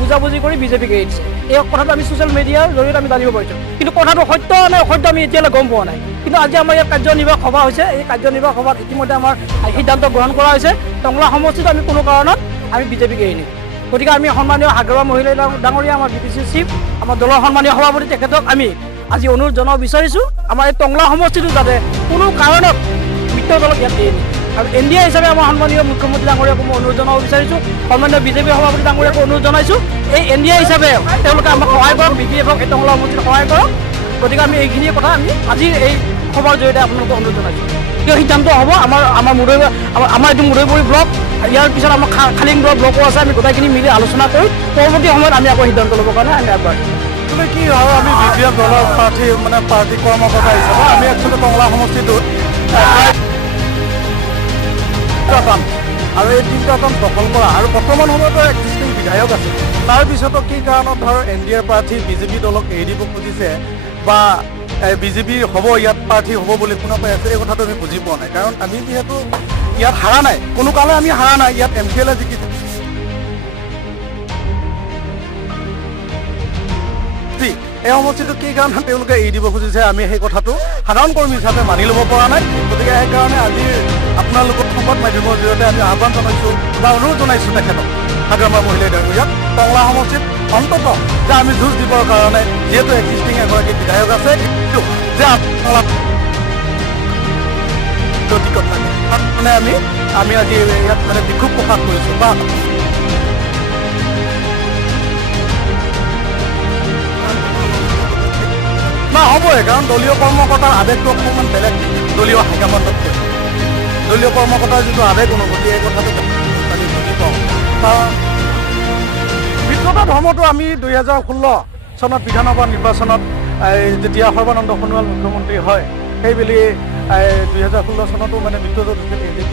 বুজাবুজি কৰি বিজেপিক এৰি দিছে। এই কথাটো আমি ছ'চিয়েল মিডিয়াৰ জৰিয়তে আমি জানিব পাৰিছোঁ, কিন্তু কথাটো সত্য নে অসত্য আমি এতিয়ালৈ গম পোৱা নাই। কিন্তু আজি আমাৰ ইয়াত কাৰ্যনিৰ্বাহক সভা হৈছে। এই কাৰ্যনিৰ্বাহক সভাত ইতিমধ্যে আমাৰ সিদ্ধান্ত গ্ৰহণ কৰা হৈছে, টংলা সমষ্টিত আমি কোনো কাৰণত আমি বিজেপিক এৰি নিম। গতিকে আমি সন্মানীয় হাগ্ৰাবা মহিলা ডাঙৰীয়া, আমাৰ BPC চিফ, আমাৰ দলৰ সন্মানীয় সভাপতি, তেখেতক আমি আজি অনুৰোধ জনাব বিচাৰিছোঁ, আমাৰ এই টংলা সমষ্টিটো যাতে কোনো কাৰণত মিত্ৰ দলক ইয়াত এৰি নিয়ে। আৰু NDA হিচাপে আমাৰ সন্মানীয় মুখ্যমন্ত্ৰী ডাঙৰীয়াকো মই অনুৰোধ জনাব বিচাৰিছোঁ, সন্মানীয় BJP সভাপতি ডাঙৰীয়াকো অনুৰোধ জনাইছোঁ, এই NDA হিচাপে তেওঁলোকে আমাক সহায় কৰক, BPF-ক এই টংলা সমষ্টিত সহায় কৰক। গতিকে আমি এইখিনি কথা আমি আজিৰ এই সভাৰ জৰিয়তে আপোনালোকক অনুৰোধ জনাইছোঁ। কিয় সিদ্ধান্ত হ'ব আমাৰ এইটো মুদৈপুৰী ব্লক, ইয়াৰ পিছত আমাৰ খালিংগড় ব্লকো আছে। আমি গোটেইখিনি মিলি আলোচনা কৰি পৰৱৰ্তী সময়ত আমি আকৌ সিদ্ধান্ত ল'বৰ কাৰণে আমি আগবাঢ়িম। তুমি কি হয়, আমি BPF দলৰ পাৰ্টি কৰ্মকৰ্তা হিচাপে আমি একচুৱেলি টংলা সমষ্টিটোত আৰু এই 3টা আসন দখল কৰা আৰু বৰ্তমান সময়তো এক্সিষ্টিং বিধায়ক আছে। তাৰপিছতো কি কাৰণত ধৰ NDA প্ৰাৰ্থী BJP দলক এৰি দিব খুজিছে বা BJP হ'ব, ইয়াত প্ৰাৰ্থী হ'ব বুলি শুনা পাই আছে, এই কথাটো আমি বুজি পোৱা নাই। কাৰণ আমি যিহেতু ইয়াত হাৰা নাই, কোনো কালে আমি হাৰা নাই, ইয়াত MPLA জিকিছে। এই সমষ্টিটো কি কাৰণত তেওঁলোকে এৰি দিব খুজিছে, আমি সেই কথাটো সাধাৰণ কৰ্মী হিচাপে মানি ল'ব পৰা নাই। গতিকে সেইকাৰণে আজি আপোনালোকৰ সংবাদ মাধ্যমৰ জৰিয়তে আমি আহ্বান জনাইছোঁ বা অনুৰোধ জনাইছোঁ তেখেতক, হাগ্ৰাবা মহিলা ডাঙৰীয়াক, টংলা সমষ্টিত অন্ততঃ যে আমি যুঁজ দিবৰ কাৰণে যিহেতু এক্সিষ্টিং এগৰাকী বিধায়ক আছে, যে মানে আমি আজি ইয়াত মানে বিক্ষোভ প্ৰকাশ কৰিছোঁ বা হ'বই। কাৰণ দলীয় কৰ্মকৰ্তাৰ আৱেগটো অকণমান বেলেগ দলীয় হাইকমাণ্ডতকৈ। দলীয় কৰ্মকৰ্তাৰ যিটো আৱেগ অনুভূতি, এই কথাটো আমি বুজি পাওঁ। মিত্ৰতা ধৰ্মটো আমি 2016 চনত বিধানসভা নিৰ্বাচনত যেতিয়া সৰ্বানন্দ সোণোৱাল মুখ্যমন্ত্ৰী হয়, সেইবেলি 2016 চনতো মানে মিত্ৰজোঁট হৈছিল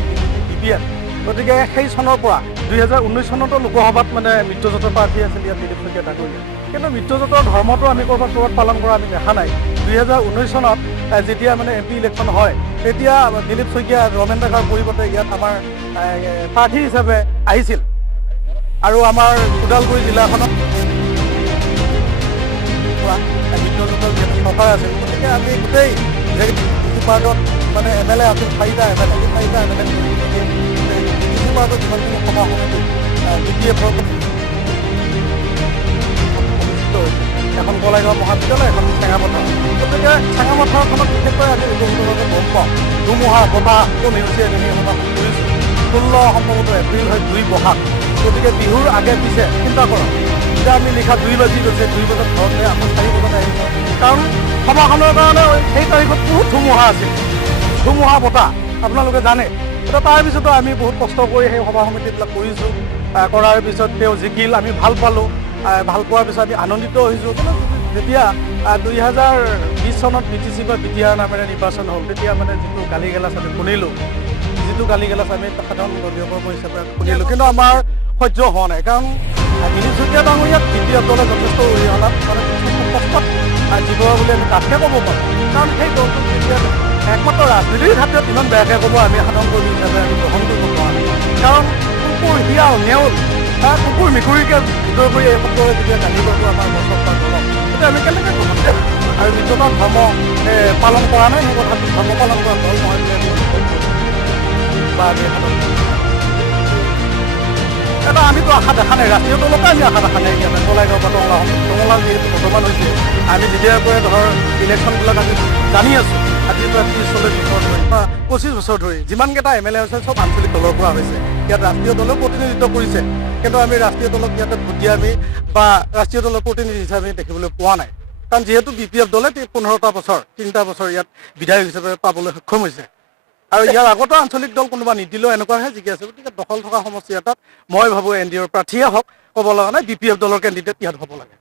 BPF। গতিকে সেই চনৰ পৰা 2019 চনতো লোকসভাত মানে মিত্ৰজোঁটৰ প্ৰাৰ্থী আছিল ইয়াত দিলীপ শইকীয়া ডাঙৰীয়া। কিন্তু মিত্ৰজোঁটৰ ধৰ্মটো আমি ক'ৰবাত পালন কৰা আমি দেখা নাই। 2019 চনত যেতিয়া মানে MP ইলেকশ্যন হয়, তেতিয়া দিলীপ শইকীয়া ৰমেন ডেকাৰ পৰিৱৰ্তে ইয়াত আমাৰ প্ৰাৰ্থী হিচাপে আহিছিল। আৰু আমাৰ ওদালগুৰি জিলাখনত মিত্ৰজোঁটৰ যিহেতু চৰকাৰ আছিল, গতিকে আমি গোটেই পাৰ্টত মানে MLA আছিল 4টা MLA, 4টা MLA পাৰ্টত যিমানখিনি সভা সমিতি BPF-ৰ এখন কলাইগাঁও মহাবিদ্যালয়, এখন চেঙাপথাৰ। গতিকে চেঙাপথাৰখনত বিশেষকৈ আমি উপযুক্তভাৱে গম পাওঁ ধুমুহা বতাহটো নেওচিয়াই আমি অনুভৱ কৰিছোঁ। 16 সম্ভৱতঃ এপ্ৰিল হয়, 2 বহাগ। গতিকে বিহুৰ আগে পিছে চিন্তা কৰক, এতিয়া আমি নিশা 2 বাজি গৈছে, 2 বজাত ঘৰতে আকৌ 4 বজাত আহিছোঁ। কাৰণ সভাখনৰ কাৰণে সেই তাৰিখত বহুত ধুমুহা আছিল। ধুমুহা বতাহ আপোনালোকে জানে। তো তাৰপিছতো আমি বহুত কষ্ট কৰি সেই সভা সমিতিবিলাক কৰিছোঁ। কৰাৰ পিছত তেওঁ জিকিল, আমি ভাল পালোঁ। ভাল পোৱাৰ পিছত আমি আনন্দিত হৈছোঁ। কিন্তু যেতিয়া 2020 চনত BTC বা BTR নামেৰে নিৰ্বাচন হ'ল, তেতিয়া মানে যিটো গালি গালাচ আমি শুনিলোঁ, আমি সাধাৰণ দলীয় কৰ্ম হিচাপে শুনিলোঁ, কিন্তু আমাৰ সহ্য হোৱা নাই। কাৰণ দিলীপ শইকীয়া ডাঙৰীয়াক BPF দলে যথেষ্ট অৰিহণা মানে কষ্টত জীৱ বুলি আমি তাতকৈ ক'ব পাৰোঁ। কাৰণ সেই দলটোত যেতিয়া একমাত্ৰ ৰাজনীতিৰ ক্ষেত্ৰত ইমান বেয়াকৈ ক'ব আমি সাধাৰণ কৰ্মী হিচাপে আমি গ্ৰহণ কৰিব নোৱাৰোঁ। কাৰণ কুকুৰ, শিয়াল, নেউল কুকুৰ মেকুৰীকে ভিতৰ কৰি এই শব্দৰে যেতিয়া গালি পাৰোঁ আমাৰ গছত বা দলক, তেতিয়া আমি কেনেকৈ গ্ৰহণ কৰিম? আৰু নিৰ্যাতন ধৰ্ম পালন কৰা নাই, সেই কথাটো ধৰ্ম পালন কৰা দল নহয় বুলি আমি বা আমি এটা আমিতো আশা দেখা নাই, ৰাষ্ট্ৰীয় দলকে আমি আশা দেখা নাই। ইয়াতে বঙাইগাঁও বা টঙলা যিহেতু বৰ্তমান হৈছে, আমি যেতিয়াৰ পৰাই ধৰ ইলেকশ্যনবিলাক আমি জানি আছোঁ, আজিৰ পৰা 30-40 বছৰ ধৰি বা 25 বছৰ ধৰি যিমানকেইটা MLA হৈছে চব আঞ্চলিক দলৰ পৰা হৈছে। ইয়াত ৰাষ্ট্ৰীয় দলেও প্ৰতিনিধিত্ব কৰিছে, কিন্তু আমি ৰাষ্ট্ৰীয় দলক ইয়াতে ভোট দিয়া আমি বা ৰাষ্ট্ৰীয় দলৰ প্ৰতিনিধি হিচাপে দেখিবলৈ পোৱা নাই। কাৰণ যিহেতু BPF দলে 15টা বছৰ 3টা বছৰ ইয়াত বিধায়ক হিচাপে পাবলৈ সক্ষম হৈছে। আৰু ইয়াৰ আগতো আঞ্চলিক দল কোনোবা নিদিলেও এনেকুৱাহে জিকি আছে। গতিকে দখল থকা সমষ্টি এটাত মই ভাবোঁ NDAৰ প্ৰাৰ্থীয়ে হওক, ক'ব লগা নাই, BPF দলৰ কেণ্ডিডেট ইয়াত হ'ব লাগে।